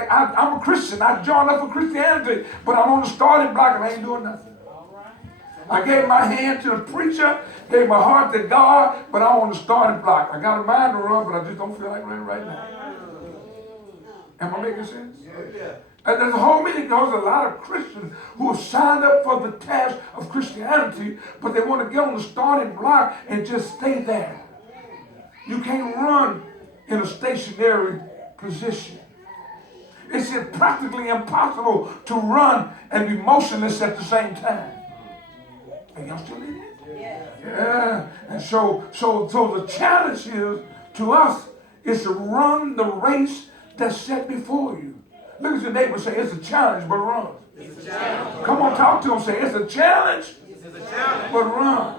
like, I'm a Christian. I joined up for Christianity, but I'm on the starting block and I ain't doing nothing. I gave my hand to the preacher, gave my heart to God, but I'm on the starting block. I got a mind to run, but I just don't feel like running right now. Am I making sense? Yeah. And there's a whole meaning because a lot of Christians who have signed up for the task of Christianity, but they want to get on the starting block and just stay there. You can't run in a stationary position. It's practically impossible to run and be motionless at the same time. Are y'all still in it? Yeah. And so the challenge is to us is to run the race that's set before you. Look at your neighbor and say, it's a challenge, but run. It's a challenge. Come on, talk to him. Say, it's a challenge, but run.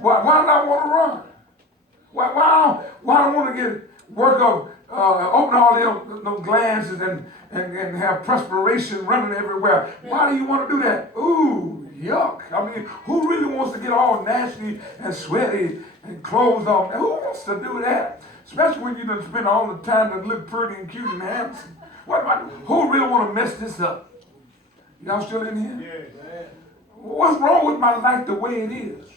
Why do I want to run? Why do I want to get work up, open all them glances and have perspiration running everywhere? Why do you want to do that? Ooh, yuck. I mean, who really wants to get all nasty and sweaty and clothes off? Who wants to do that? Especially when you done spend all the time to look pretty and cute and handsome. Who really want to mess this up? Y'all still in here? Yeah. What's wrong with my life the way it is?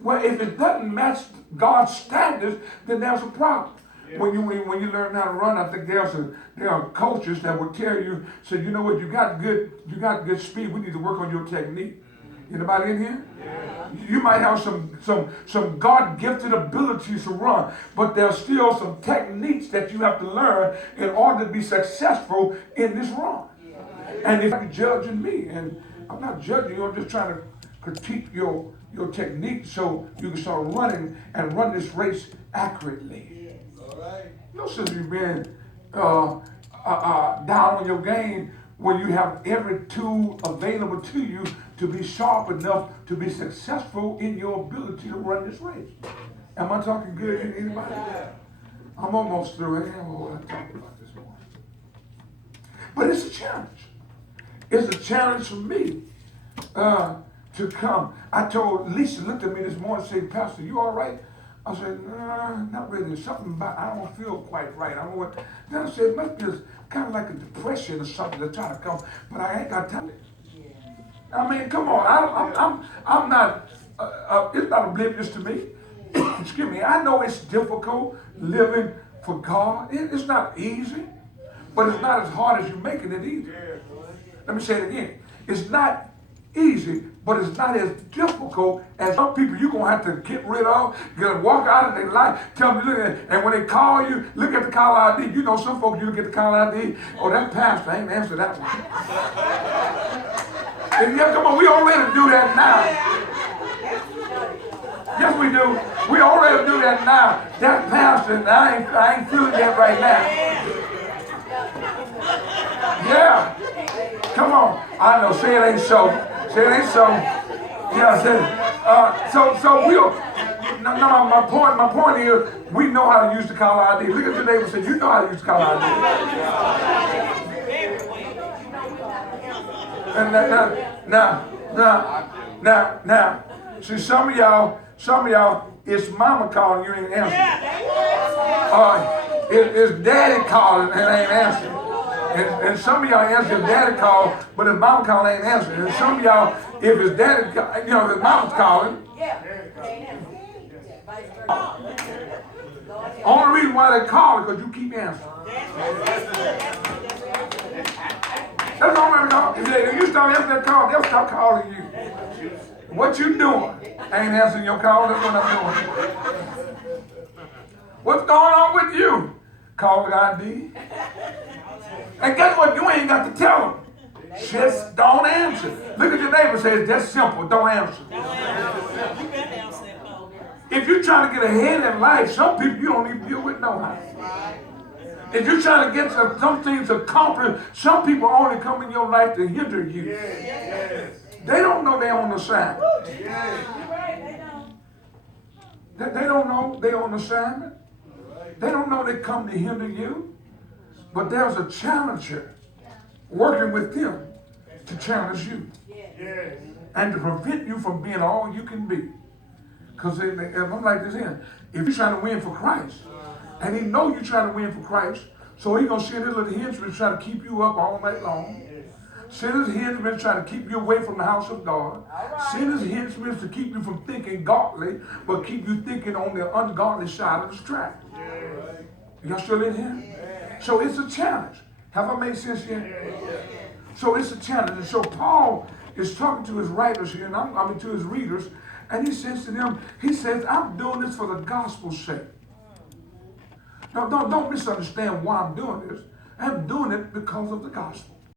Well, if it doesn't match God's standards, then there's a problem. Yeah. When you learn how to run, I think there are coaches that will tell you, say, you know what, you got good speed. We need to work on your technique. Anybody in here? Yeah. You might have some God-gifted abilities to run, but there's still some techniques that you have to learn in order to be successful in this run. Yeah. And if you're judging me, and I'm not judging you, I'm just trying to critique your technique so you can start running and run this race accurately. Yes. All right. No sense you being down on your game when you have every tool available to you to be sharp enough to be successful in your ability to run this race. Am I talking good? Anybody? I'm almost through. I am what I'm talking about this morning. But it's a challenge. It's a challenge for me to come. I told Lisa, looked at me this morning and said, Pastor, you all right? I said, nah, not really. There's something about, I don't feel quite right. I don't know what. Then I said, it must be kind of like a depression or something that's trying to come, but I ain't got time. I mean, come on. I'm not, it's not oblivious to me. Excuse me. I know it's difficult living for God. It's not easy, but it's not as hard as you're making it easy. Let me say it again. It's not easy, but it's not as difficult as some people you're going to have to get rid of. You're going to walk out of their life, tell them, look at, and when they call you, look at the call ID. You know some folks, you get the call ID. Oh, that pastor, I ain't answer that one. And yeah, come on, we already do that now. Yes, we do. We already do that now. That pastor, and I ain't feeling that right now. Yeah. Come on. I know, say it ain't so. Say it ain't so. Yeah, say it. So we'll, my point is, we know how to use the call ID. Look at your neighbor and say, you know how to use the call ID. And now, see, some of y'all, it's mama calling, you ain't answering. It's daddy calling and ain't answering. And some of y'all answer if daddy call, but if mama calling, ain't answering. And some of y'all, if it's daddy, if mama's calling. Only reason why they call is because you keep answering. That's all I'm know. If you start answering that call, they'll start calling you. What you doing? I ain't answering your call. That's what I'm doing. What's going on with you? Call the ID. And guess what? You ain't got to tell them. Just don't answer. Look at your neighbor and say, it's that simple. Don't answer. If you're trying to get ahead in life, some people you don't even deal with no how. If you're trying to get some things accomplished, some people only come in your life to hinder you. Yes. They don't know they're on assignment. Yes. They don't know they're on assignment. They don't know they come to hinder you. But there's a challenger working with them to challenge you. Yes. And to prevent you from being all you can be. Because I'm like this here. If you're trying to win for Christ, and he know you're trying to win for Christ, So he's going to send his little henchmen try to keep you up all night long. Send his henchmen trying to keep you away from the house of God. Send his henchmen to keep you from thinking godly, but keep you thinking on the ungodly side of the track. Y'all still in here? So it's a challenge. Have I made sense here? So it's a challenge. And so Paul is talking to his writers here, and I mean to his readers, and he says to them, he says, I'm doing this for the gospel's sake. Now, don't misunderstand why I'm doing this. I'm doing it because of the gospel.